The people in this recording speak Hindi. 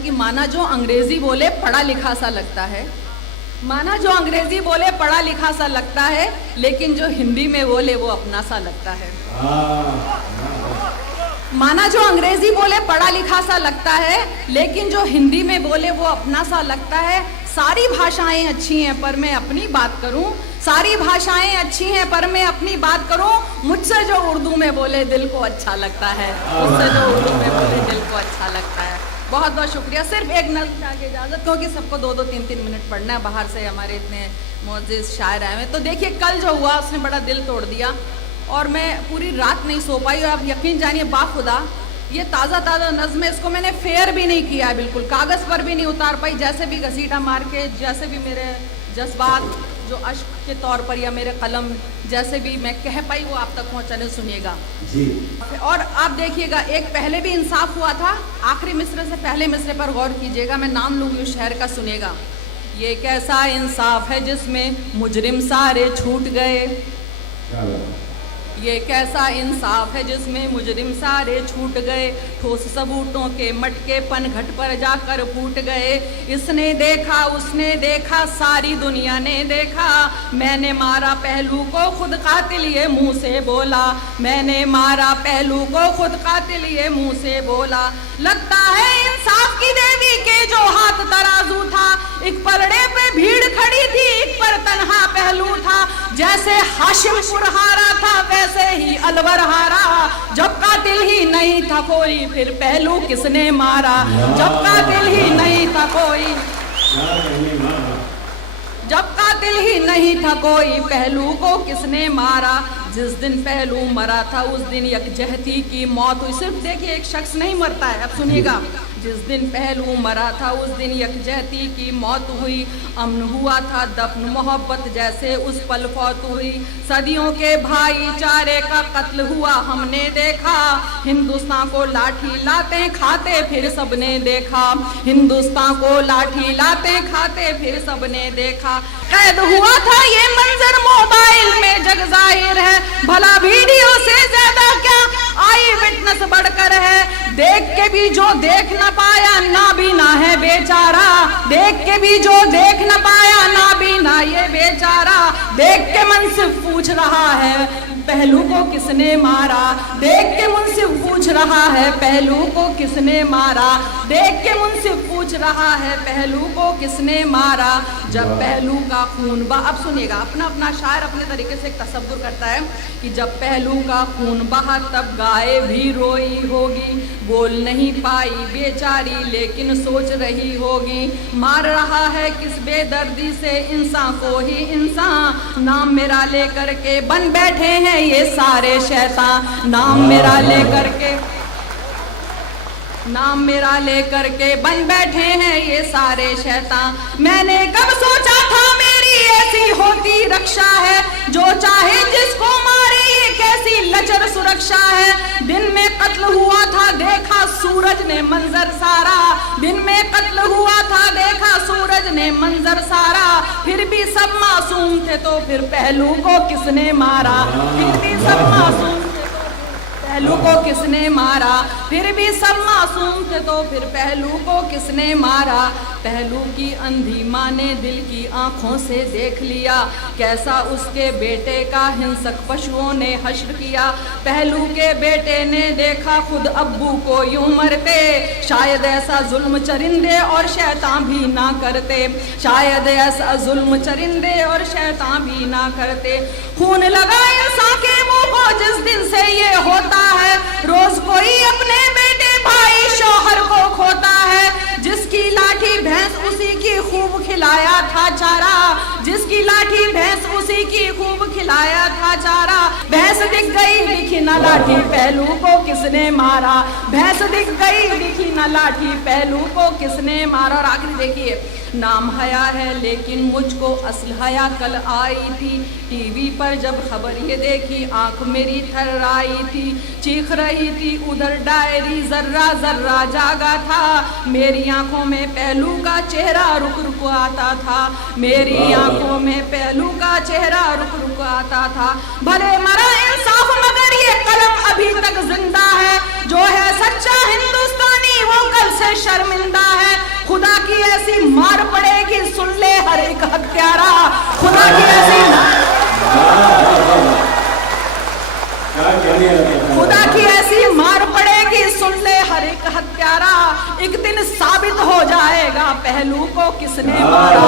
कि माना जो अंग्रेजी बोले पढ़ा लिखा सा लगता है, माना जो अंग्रेजी बोले पढ़ा लिखा सा लगता है, लेकिन जो हिंदी में बोले वो अपना सा लगता है। माना जो अंग्रेजी बोले पढ़ा लिखा सा लगता है, लेकिन जो हिंदी में बोले वो अपना सा लगता है। सारी भाषाएं अच्छी हैं पर मैं अपनी बात करूं, सारी भाषाएं अच्छी हैं पर मैं अपनी बात करूं, मुझसे जो उर्दू में बोले दिल को अच्छा लगता है, मुझसे जो उर्दू में बोले दिल को अच्छा लगता है। बहुत बहुत शुक्रिया। सिर्फ एक नज़्म से आगे इजाज़त, क्योंकि सबको 2-2 3-3 मिनट पढ़ना है, बाहर से हमारे इतने मोअज़्ज़िज़ शायर आए हैं। तो देखिए कल जो हुआ उसने बड़ा दिल तोड़ दिया और मैं पूरी रात नहीं सो पाई। और आप यकीन जानिए बाखुदा ये ताज़ा नज़्म है, इसको मैंने फेयर भी नहीं किया है, बिल्कुल कागज़ पर भी नहीं उतार पाई। जैसे भी घसीटा मार के, जैसे भी मेरे जज्बात जो अश्क के तौर पर या मेरे कलम जैसे भी मैं कह पाई वो आप तक पहुँचाने सुनिएगा जी। और आप देखिएगा एक पहले भी इंसाफ हुआ था, आखिरी मिसरे से पहले मिसरे पर गौर कीजिएगा, मैं नाम लूँगी उस शहर का, सुनिएगा। ये कैसा इंसाफ है जिसमें मुजरिम सारे छूट गए, ये कैसा इंसाफ है जिसमें मुजरिम सारे छूट गए, ठोस सबूतों के मटके पनघट पर जाकर फूट गए। इसने देखा उसने देखा सारी दुनिया ने देखा, मैंने मारा पहलू को खुद कातिल ये मुंह से बोला, मैंने मारा पहलू को खुद कातिल ये मुंह से बोला। लगता है इंसाफ की देवी के जो हाथ तराजू था, एक पलड़े पे भीड़ खड़ी थी, एक पर तन्हा पहलू था। जैसे हाशिमपुर हारा था वैसे ही अलवर हारा, जब कातिल ही नहीं था कोई फिर पहलू किसने मारा, जब कातिल ही नहीं था कोई, जब कातिल ही नहीं था कोई पहलू को किसने मारा। जिस दिन पहलू मरा था उस दिन यकजहती की मौत हुई। सिर्फ देखिए एक शख्स नहीं मरता है, अब सुनिएगा। जिस दिन पहलू मरा था उस दिन यकजहती की मौत हुई, अमन हुआ था दफन मोहब्बत जैसे उस पल फौत हुई। सदियों के भाईचारे का कत्ल हुआ हमने देखा, हिंदुस्तान को लाठी लाते खाते फिर सबने देखा, हिंदुस्तान को लाठी लाते खाते फिर सबने देखा। कैद हुआ था ये मंजर मोबाइल में जग जाहिर है, भला वीडियो से ज्यादा क्या आई विटनेस बढ़कर है। देख के भी जो देख न पाया नाबीना है बेचारा, देख के भी जो देख न पाया नाबीना ये बेचारा। देख के मुनसिफ पूछ रहा है पहलू को किसने मारा, देख के मुनसिफ पूछ रहा है पहलू को किसने मारा, देख के मुनसिफ पूछ रहा है पहलू को किसने मारा। जब पहलू का खून बहा, अब सुनिएगा, अपना अपना शायर अपने तरीके से एक तसव्वुर करता है कि जब पहलू का खून बहा तब गाय भी रोई होगी, बोल नहीं पाई बेचारी लेकिन सोच रही होगी। मार रहा है किस बेदर्दी से इंसान को ही इंसान, नाम मेरा लेकर के बन बैठे हैं ये सारे शैतान, नाम मेरा लेकर के, नाम मेरा लेकर के बन बैठे हैं ये सारे शैतान। मैंने कब सोचा था मेरी ऐसी होती रक्षा है, जो चाहे जिसको मारे ये कैसी लचर सुरक्षा है। दिन में कत्ल हुआ था देखा सूरज ने मंजर सारा, दिन में कत्ल हुआ था देखा सूरज ने मंजर सारा। फिर भी सब मासूम थे तो फिर पहलू को किसने मारा, फिर भी सब मासूम पहलू को किसने मारा, फिर भी सब मासूम थे तो फिर पहलू को किसने मारा। पहलू की अंधी माँ ने दिल की आंखों से देख लिया, कैसा उसके बेटे का हिंसक पशुओं ने हश्र किया। पहलू के बेटे ने देखा खुद अब्बू को यूं मरते, शायद ऐसा जुल्म चरिंदे और शैतान भी ना करते, शायद ऐसा जुल्म चरिंदे और शैतान भी ना करते। खून लगा इंसान के मुंह को जिस दिन से ये होता है, रोज कोई अपने बेटे भाई शौहर को खोता है। जिसकी लाठी भैंस उसी की खूब खिलाया था चारा, जिसकी लाठी भैंस उसी की खूब खिलाया था चारा। भैंस दिख गई दिखी न लाठी पहलू को किसने मारा, भैंस दिख गई दिखी न लाठी पहलू को किसने मारा। और आखिर देखिए, नाम हया है लेकिन मुझको असल हया कल आई थी, टीवी पर जब खबर ये देखी आंख मेरी थर आई थी। चीख रही थी उधर डायरी जर्रा जर्रा जागा था, मेरी आंखों में पहलू का चेहरा रुक रुक आता था, मेरी आंखों में पहलू का चेहरा रुक रुक आता था। भले मरा इंसाफ मगर ये कलम अभी तक जिंदा है, जो है सच्चा हिंदुस्तानी वो कल से शर्मिंदा है। खुदा की ऐसी मार पड़ेगी, सुन ले हर एक हत्यारा। खुदा की ऐसी खुदा की ऐसी मार पड़ेगी, सुन ले हर एक हत्यारा। एक दिन साबित हो जाएगा पहलू को किसने मारा।